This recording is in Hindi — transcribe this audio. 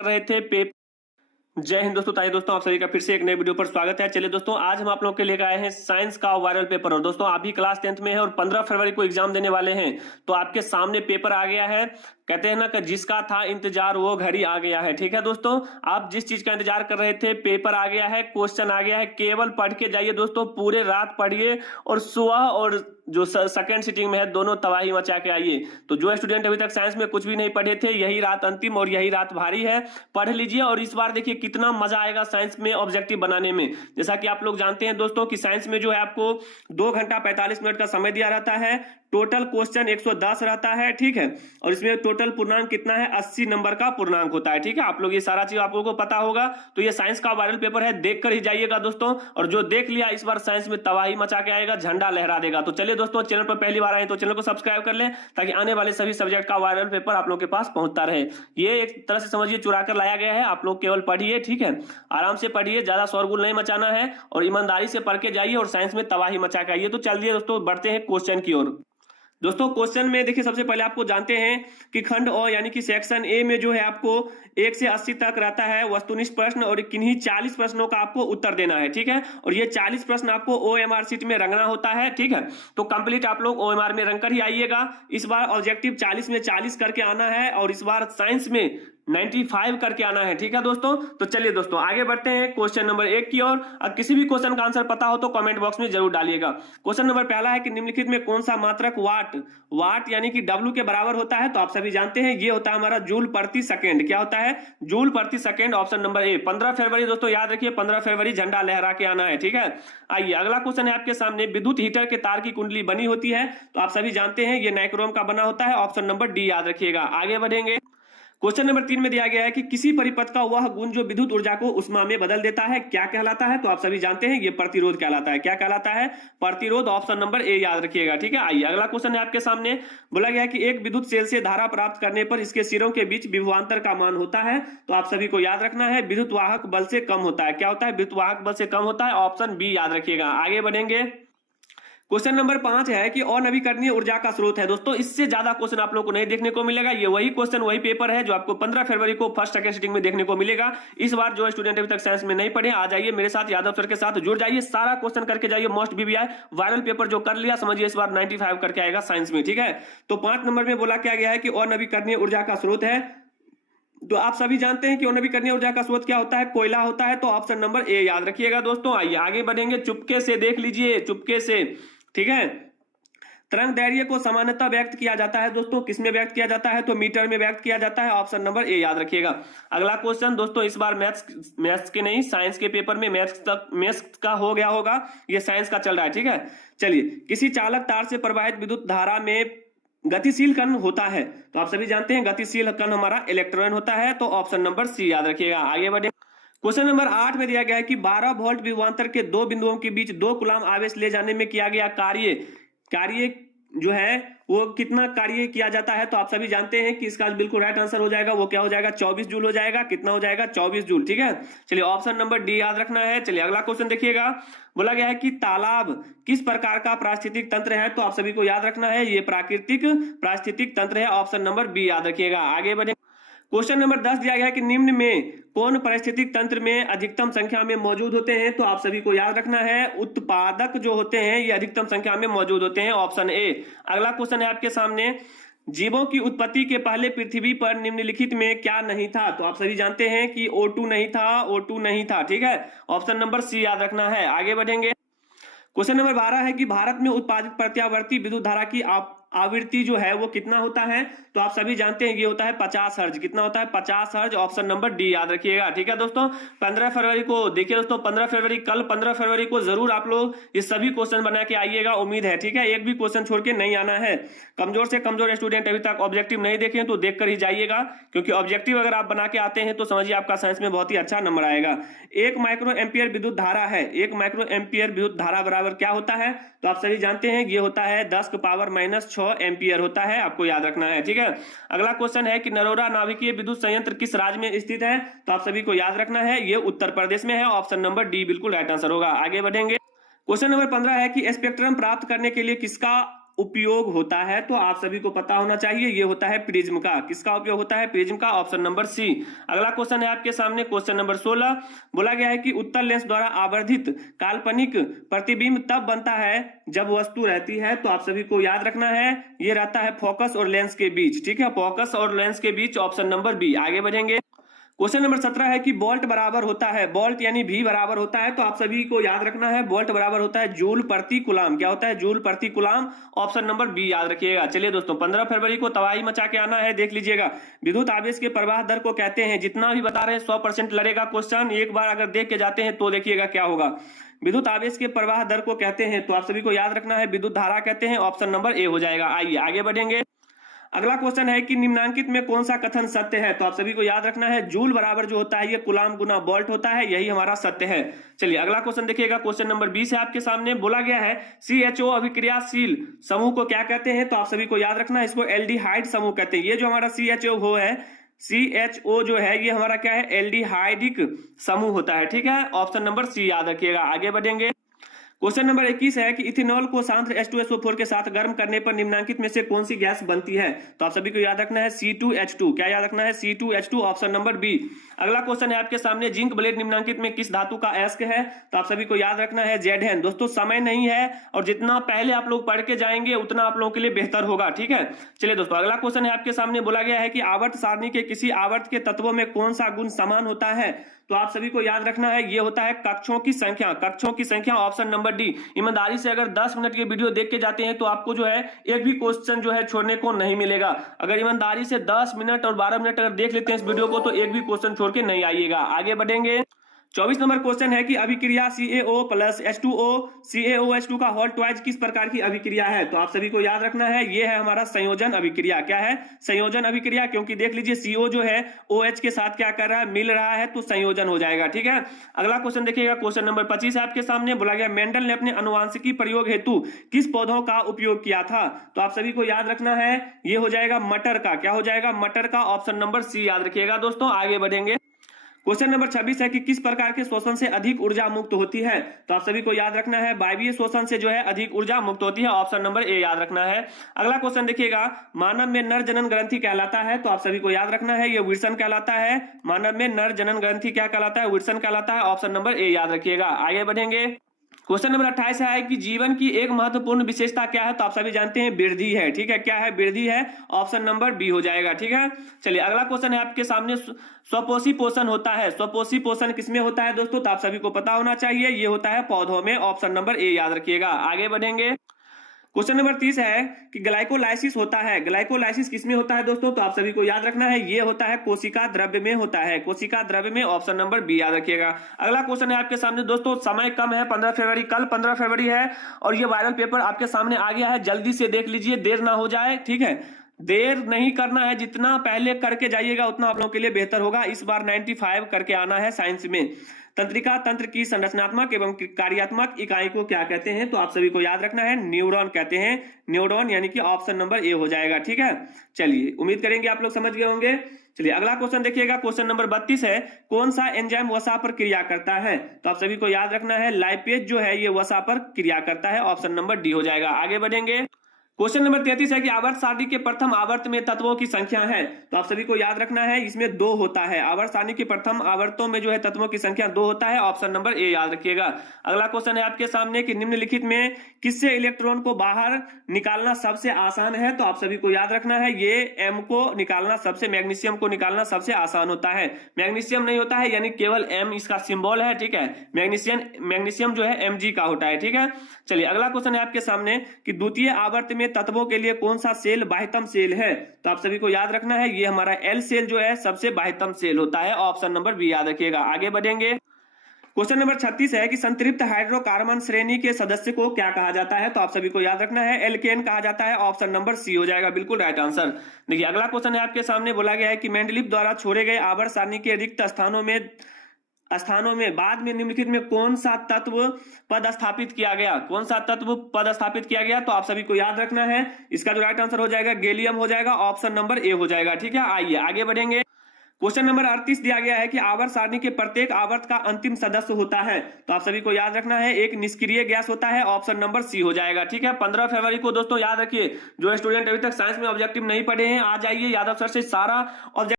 रहे थे पेपर। जय हिंद दोस्तों, ताइए दोस्तों, आप सभी का फिर से एक नए वीडियो पर स्वागत है। चलिए दोस्तों, आज हम आप लोगों के लेकर आए हैं साइंस का वायरल पेपर। और दोस्तों, आप भी क्लास 10th में है और 15 फरवरी को एग्जाम देने वाले हैं, तो आपके सामने पेपर आ गया है। कहते हैं ना कि जिसका था इंतजार वो घड़ी आ गया है। ठीक है दोस्तों, आप जिस चीज का इंतजार कर रहे थे पेपर आ गया है, क्वेश्चन आ गया है। केवल पढ़ के जाइए दोस्तों, पूरे रात पढ़िए और सुबह और जो सेकंड सिटिंग में है दोनों तबाही मचा के आइए। तो जो स्टूडेंट अभी तक साइंस में कुछ भी नहीं पढ़े थे, यही रात अंतिम और यही रात भारी है, पढ़ लीजिए। और इस बार देखिए कितना मजा आएगा साइंस में ऑब्जेक्टिव बनाने में। जैसा कि आप लोग जानते हैं दोस्तों कि साइंस में जो है आपको 2 घंटा 45 मिनट का समय दिया रहता है। टोटल क्वेश्चन 110 रहता है। ठीक है, और इसमें टोटल पूर्णांक कितना है? 80 नंबर का पूर्णांक होता है। ठीक है, आप लोग ये सारा चीज आप लोगों को पता होगा। तो ये साइंस का वायरल पेपर है, देख कर ही जाइएगा दोस्तों। और जो देख लिया इस बार साइंस में तबाही मचा के आएगा, झंडा लहरा देगा। तो चलिए दोस्तों, चैनल पर पहली बार आए तो चैनल को सब्सक्राइब कर लें, ताकि आने वाले सभी सब्जेक्ट का वायरल पेपर आप लोग के पास पहुंचता रहे। ये एक तरह से समझिए चुरा कर लाया गया है, आप लोग केवल पढ़िए। ठीक है, आराम से पढ़िए, ज्यादा शोरगुल नहीं मचाना है और ईमानदारी से पढ़ के जाइए और साइंस में तबाही मचा के आइए। तो चलिए दोस्तों, बढ़ते हैं क्वेश्चन की ओर। दोस्तों, क्वेश्चन में देखिए सबसे पहले आपको जानते हैं कि खंड ओ यानी कि सेक्शन ए में जो है आपको 1 से 80 तक रहता है वस्तुनिष्ठ प्रश्न, और किन्हीं 40 प्रश्नों का आपको उत्तर देना है। ठीक है, और ये 40 प्रश्न आपको OMR शीट में रंगना होता है। ठीक है, तो कंप्लीट आप लोग OMR में रंग कर ही आइएगा। इस बार ऑब्जेक्टिव 40 में 40 करके आना है और इस बार साइंस में 95 करके आना है। ठीक है दोस्तों, तो चलिए दोस्तों आगे बढ़ते हैं क्वेश्चन नंबर 1 की ओर। अब किसी भी क्वेश्चन का आंसर पता हो तो कमेंट बॉक्स में जरूर डालिएगा। क्वेश्चन नंबर पहला है कि निम्नलिखित में कौन सा मात्रक वाट यानी कि W के बराबर होता है? तो आप सभी जानते हैं ये होता है हमारा जूल प्रति सेकेंड। क्या होता है? जूल प्रति सेकेंड। Option number A. 15 फरवरी दोस्तों याद रखिए, 15 फरवरी झंडा लहरा के आना है। ठीक है, आइए अगला क्वेश्चन है आपके सामने। विद्युत हीटर के तार की कुंडली बनी होती है, तो आप सभी जानते हैं ये नाइक्रोम का बना होता है। ऑप्शन नंबर डी याद रखिएगा। आगे बढ़ेंगे। क्वेश्चन नंबर 3 में दिया गया है कि किसी परिपथ का वह गुण जो विद्युत ऊर्जा को उष्मा में बदल देता है क्या कहलाता है? तो आप सभी जानते हैं ये प्रतिरोध कहलाता है। क्या कहलाता है? प्रतिरोध। ऑप्शन नंबर ए याद रखिएगा। ठीक है, आइए अगला क्वेश्चन है आपके सामने। बोला गया है कि एक विद्युत सेल से धारा प्राप्त करने पर इसके सिरों के बीच विभवांतर का मान होता है, तो आप सभी को याद रखना है विद्युत वाहक बल से कम होता है। क्या होता है? विद्युत वाहक बल से कम होता है। ऑप्शन बी याद रखिएगा। आगे बढ़ेंगे। क्वेश्चन नंबर 5 है कि अनवीकरणीय ऊर्जा का स्रोत है। दोस्तों, इससे ज्यादा क्वेश्चन आप लोगों को नहीं देखने को मिलेगा। ये वही क्वेश्चन वही पेपर है जो आपको 15 फरवरी को फर्स्ट सेकंड सिटिंग में देखने को मिलेगा। इस बार जो स्टूडेंट अभी तक साइंस में नहीं पढ़े, आ जाइए मेरे साथ, यादव सर के साथ जुड़ जाइए, सारा क्वेश्चन करके जाइए। मोस्ट बीबीआई वायरल पेपर जो कर लिया, समझिए इस बार 95 करके आएगा साइंस में। ठीक है, तो 5 नंबर में बोला क्या गया है कि अनवीकरणीय ऊर्जा का स्रोत है। तो आप सभी जानते हैं कि अनवीकरणीय ऊर्जा का स्रोत क्या होता है? कोयला होता है। तो ऑप्शन नंबर ए याद रखिएगा दोस्तों। आइए आगे बढ़ेंगे, चुपके से देख लीजिए, चुपके से। ठीक है, तरंग दैर्घ्य को सामान्यतः व्यक्त किया जाता है दोस्तों, किसमें व्यक्त किया जाता है? तो मीटर में व्यक्त किया जाता है। ऑप्शन नंबर ए याद रखिएगा। अगला क्वेश्चन दोस्तों, इस बार मैथ्स के नहीं, साइंस के पेपर में मैथ्स का हो गया होगा, ये साइंस का चल रहा है। ठीक है, चलिए, किसी चालक तार से प्रवाहित विद्युत धारा में गतिशील कण होता है, तो आप सभी जानते हैं गतिशील कण हमारा इलेक्ट्रॉन होता है। तो ऑप्शन नंबर सी याद रखिएगा। आगे बढ़े। क्वेश्चन नंबर 8 में दिया गया है कि 12 वोल्ट विभवांतर के दो बिंदुओं के बीच 2 कूलम आवेश ले जाने में किया गया कार्य जो है वो कितना कार्य किया जाता है? तो आप सभी जानते हैं कि इसका बिल्कुल राइट आंसर हो जाएगा, वो क्या हो जाएगा? 24 जूल हो जाएगा। कितना हो जाएगा? 24 जूल। ठीक है, चलिए ऑप्शन नंबर डी याद रखना है। चलिए अगला क्वेश्चन देखिएगा। बोला गया है कि तालाब किस प्रकार का पारिस्थितिक तंत्र है? तो आप सभी को याद रखना है ये प्राकृतिक पारिस्थितिक तंत्र है। ऑप्शन नंबर बी याद रखिएगा। आगे बढ़े। क्वेश्चन नंबर 10 दिया गया है कि निम्न में कौन पारिस्थितिक तंत्र में अधिकतम संख्या में मौजूद होते हैं? तो आप सभी को याद रखना है उत्पादक जो होते हैं ये अधिकतम संख्या में मौजूद होते हैं। Option A. अगला क्वेश्चन है आपके सामने। जीवों की उत्पत्ति के पहले पृथ्वी पर निम्नलिखित में क्या नहीं था? तो आप सभी जानते हैं कि O2 नहीं था, O2 नहीं था। ठीक है, ऑप्शन नंबर सी याद रखना है। आगे बढ़ेंगे। क्वेश्चन नंबर 12 है कि भारत में उत्पादित प्रत्यावर्ती विद्युत धारा की आवृत्ति जो है वो कितना होता है? तो आप सभी जानते हैं ये होता है 50 हर्ज। कितना होता है? 50 हर्ज। ऑप्शन नंबर डी याद रखिएगा। ठीक है दोस्तों, 15 फरवरी को देखिए दोस्तों, 15 फरवरी कल 15 फरवरी को जरूर आप लोग ये सभी क्वेश्चन बना के आइएगा, उम्मीद है। ठीक है, एक भी क्वेश्चन छोड़ के नहीं आना है। कमजोर से कमजोर स्टूडेंट अभी तक ऑब्जेक्टिव नहीं देखे तो देख कर ही जाइएगा, क्योंकि ऑब्जेक्टिव अगर आप बना के आते हैं तो समझिए आपका साइंस में बहुत ही अच्छा नंबर आएगा। 1 माइक्रो एम्पियर विद्युत धारा है, 1 माइक्रो एम्पियर विद्युत धारा बराबर क्या होता है? तो आप सभी जानते हैं ये होता है 10 की पावर -6 एम्पियर होता है, आपको याद रखना है। ठीक है, अगला क्वेश्चन है कि नरोरा नाभिकीय विद्युत संयंत्र किस राज्य में स्थित है? तो आप सभी को याद रखना है ये उत्तर प्रदेश में है। ऑप्शन नंबर डी बिल्कुल राइट आंसर होगा। आगे बढ़ेंगे। क्वेश्चन नंबर 15 है कि स्पेक्ट्रम प्राप्त करने के लिए किसका उपयोग होता है? तो आप सभी को पता होना चाहिए, ये होता है प्रिज्म का। किसका उपयोग होता है? प्रिज्म का, ऑप्शन नंबर सी। अगला क्वेश्चन है आपके सामने, क्वेश्चन नंबर 16। बोला गया है कि उत्तल लेंस द्वारा आवर्धित काल्पनिक प्रतिबिंब तब बनता है जब वस्तु रहती है। तो आप सभी को याद रखना है, ये रहता है फोकस और लेंस के बीच। ठीक है, फोकस और लेंस के बीच, ऑप्शन नंबर बी। आगे बढ़ेंगे। क्वेश्चन नंबर 17 है कि बोल्ट बराबर होता है, बोल्ट यानी भी बराबर होता है। तो आप सभी को याद रखना है, बोल्ट बराबर होता है जूल प्रति कूलाम। क्या होता है? जूल प्रति कूलाम, ऑप्शन नंबर बी याद रखिएगा। चलिए दोस्तों, 15 फरवरी को तबाही मचा के आना है, देख लीजिएगा। विद्युत आवेश के प्रवाह दर को कहते हैं, जितना भी बता रहे हैं 100% लड़ेगा क्वेश्चन। एक बार अगर देख के जाते हैं तो देखिएगा क्या होगा। विद्युत आवेश के प्रवाह दर को कहते हैं, तो आप सभी को याद रखना है विद्युत धारा कहते हैं, ऑप्शन नंबर ए हो जाएगा। आइए आगे बढ़ेंगे। अगला क्वेश्चन है कि निम्नांकित में कौन सा कथन सत्य है? तो आप सभी को याद रखना है, जूल बराबर जो होता है ये कूलाम गुना वोल्ट होता है, यही हमारा सत्य है। चलिए अगला क्वेश्चन देखिएगा, क्वेश्चन नंबर 20 है आपके सामने। बोला गया है CHO अभिक्रियाशील समूह को क्या कहते हैं? तो आप सभी को याद रखना है, इसको एल्डिहाइड समूह कहते हैं। ये जो हमारा CHO है, CHO जो है ये हमारा क्या है? एल्डिहाइडिक समूह होता है। ठीक है, ऑप्शन नंबर सी याद रखिएगा। आगे बढ़ेंगे। क्वेश्चन नंबर 21 है कि इथेनॉल को सांद्र H2SO4 के साथ गर्म करने पर निम्नांकित में से कौन सी गैस बनती है? तो आप सभी को याद रखना है C2H2। क्या याद रखना है? C2H2, option number B. अगला क्वेश्चन है आपके सामने, जिंक ब्लेड निम्नांकित में किस धातु का अयस्क है? तो आप सभी को याद रखना है Zn। दोस्तों समय नहीं है, और जितना पहले आप लोग पढ़ के जाएंगे उतना आप लोगों के लिए बेहतर होगा। ठीक है, चलिए दोस्तों अगला क्वेश्चन है आपके सामने। बोला गया है कि आवर्त सारणी के किसी आवर्त के तत्वों में कौन सा गुण समान होता है? तो आप सभी को याद रखना है, ये होता है कक्षों की संख्या। कक्षों की संख्या, ऑप्शन नंबर डी। ईमानदारी से अगर 10 मिनट के वीडियो देख के जाते हैं तो आपको जो है एक भी क्वेश्चन जो है छोड़ने को नहीं मिलेगा। अगर ईमानदारी से 10 मिनट और 12 मिनट अगर देख लेते हैं इस वीडियो को तो एक भी क्वेश्चन छोड़ के नहीं आइएगा। आगे बढ़ेंगे। 24 नंबर क्वेश्चन है कि अभिक्रिया CaO प्लस H2O CaOH2 का होल ट्वाइज किस प्रकार की अभिक्रिया है? तो आप सभी को याद रखना है, ये है हमारा संयोजन अभिक्रिया। क्या है? संयोजन अभिक्रिया, क्योंकि देख लीजिए CO जो है OH के साथ क्या कर रहा है? मिल रहा है, तो संयोजन हो जाएगा। ठीक है, अगला क्वेश्चन देखिएगा, क्वेश्चन नंबर 25 है आपके सामने। बोला गया मेंडल ने अपने अनुवांशिकी प्रयोग हेतु किस पौधों का उपयोग किया था? तो आप सभी को याद रखना है, ये हो जाएगा मटर का। क्या हो जाएगा? मटर का, ऑप्शन नंबर सी याद रखिएगा। दोस्तों आगे बढ़ेंगे। क्वेश्चन नंबर 26 है कि किस प्रकार के शोषण से अधिक ऊर्जा मुक्त होती है? तो आप सभी को याद रखना है, वायवीय शोषण से जो है अधिक ऊर्जा मुक्त होती है, ऑप्शन नंबर ए याद रखना है। अगला क्वेश्चन देखिएगा, मानव में नर जनन ग्रंथि कहलाता है? तो आप सभी को याद रखना है, ये विल्सन कहलाता है। मानव में नर जनन ग्रंथि क्या कहलाता है? विल्सन कहलाता है, ऑप्शन नंबर ए याद रखिएगा। आगे बढ़ेंगे। क्वेश्चन नंबर 28 है कि जीवन की एक महत्वपूर्ण विशेषता क्या है? तो आप सभी जानते हैं वृद्धि है। ठीक है, क्या है? वृद्धि है, ऑप्शन नंबर बी हो जाएगा। ठीक है, चलिए अगला क्वेश्चन है आपके सामने, स्वपोषी पोषण होता है। स्वपोषी पोषण किसमें होता है दोस्तों? तो आप सभी को पता होना चाहिए, ये होता है पौधों में, ऑप्शन नंबर ए याद रखिएगा। आगे बढ़ेंगे। क्वेश्चन नंबर 30 है कि ग्लाइकोलाइसिस होता है। ग्लाइकोलाइसिस किसमें होता है दोस्तों? तो आप सभी को याद रखना है, ये होता है कोशिका द्रव्य में होता है। कोशिका द्रव्य में, ऑप्शन नंबर बी याद रखिएगा। अगला क्वेश्चन है आपके सामने दोस्तों, समय कम है, 15 फरवरी, कल 15 फरवरी है और ये वायरल पेपर आपके सामने आ गया है, जल्दी से देख लीजिए, देर ना हो जाए। ठीक है, देर नहीं करना है, जितना पहले करके जाइएगा उतना आप लोगों के लिए बेहतर होगा। इस बार 95 करके आना है साइंस में। तंत्रिका तंत्र की संरचनात्मक एवं कार्यात्मक इकाई को क्या कहते हैं? तो आप सभी को याद रखना है, न्यूरॉन कहते हैं। न्यूरॉन यानी कि ऑप्शन नंबर ए हो जाएगा। ठीक है, चलिए उम्मीद करेंगे आप लोग समझ गए होंगे। चलिए अगला क्वेश्चन देखिएगा, क्वेश्चन नंबर 32 है, कौन सा एंजाइम वसा पर क्रिया करता है? तो आप सभी को याद रखना है, लाइपेज जो है ये वसा पर क्रिया करता है, ऑप्शन नंबर डी हो जाएगा। आगे बढ़ेंगे। क्वेश्चन नंबर 33 है कि आवर्त सारणी के प्रथम आवर्त में तत्वों की संख्या है। तो आप सभी को याद रखना है, इसमें 2 होता है। आवर्त सारणी के प्रथम आवर्तों में जो है तत्वों की संख्या 2 होता है, ऑप्शन नंबर ए याद रखिएगा। अगला क्वेश्चन है आपके सामने कि निम्नलिखित में किससे इलेक्ट्रॉन को बाहर निकालना सबसे आसान है? तो आप सभी को याद रखना है, ये एम को निकालना सबसे, मैग्नीशियम को निकालना सबसे आसान होता है। मैग्नीशियम नहीं होता है, यानी केवल एम इसका सिंबल है। ठीक है, मैग्नीशियम जो है Mg का होता है। ठीक है, चलिए अगला क्वेश्चन है आपके सामने कि द्वितीय आवर्त में तत्वों के लिए कौन सा सेल बाह्यतम सेल है? तो आप सभी को याद रखना है, ये हमारा एल सेल जो है सबसे बाह्यतम सेल होता है, ऑप्शन नंबर बी याद रखिएगा। आगे बढ़ेंगे। क्वेश्चन नंबर 36 है कि संतृप्त हाइड्रोकार्बन श्रेणी के सदस्य को क्या कहा जाता है? तो आप सभी को याद रखना है, एल्केन कहा जाता है, ऑप्शन नंबर सी हो जाएगा, बिल्कुल राइट आंसर। देखिए अगला क्वेश्चन है आपके सामने, बोला गया है कि मेंडलीफ द्वारा छोड़े गए आवर्त सारणी के रिक्त स्थानों में बाद में निम्नलिखित में कौन सा तत्व पद स्थापित किया गया? कौन सा तत्व पद स्थापित किया गया? तो आप सभी को याद रखना है, इसका जो राइट आंसर हो जाएगा गैलियम हो जाएगा, ऑप्शन नंबर ए हो जाएगा। ठीक है, आइए आगे बढ़ेंगे। क्वेश्चन नंबर 38 दिया गया है कि आवर्त सारणी के प्रत्येक आवर्त का अंतिम सदस्य होता है। तो आप सभी को याद रखना है एक निष्क्रिय गैस होता है, ऑप्शन नंबर सी हो जाएगा। ठीक है, 15 फरवरी को दोस्तों याद रखिए, जो स्टूडेंट अभी तक साइंस में ऑब्जेक्टिव नहीं पढ़े हैं आ जाइए, यादव सर से सारा ऑब्जेक्टिव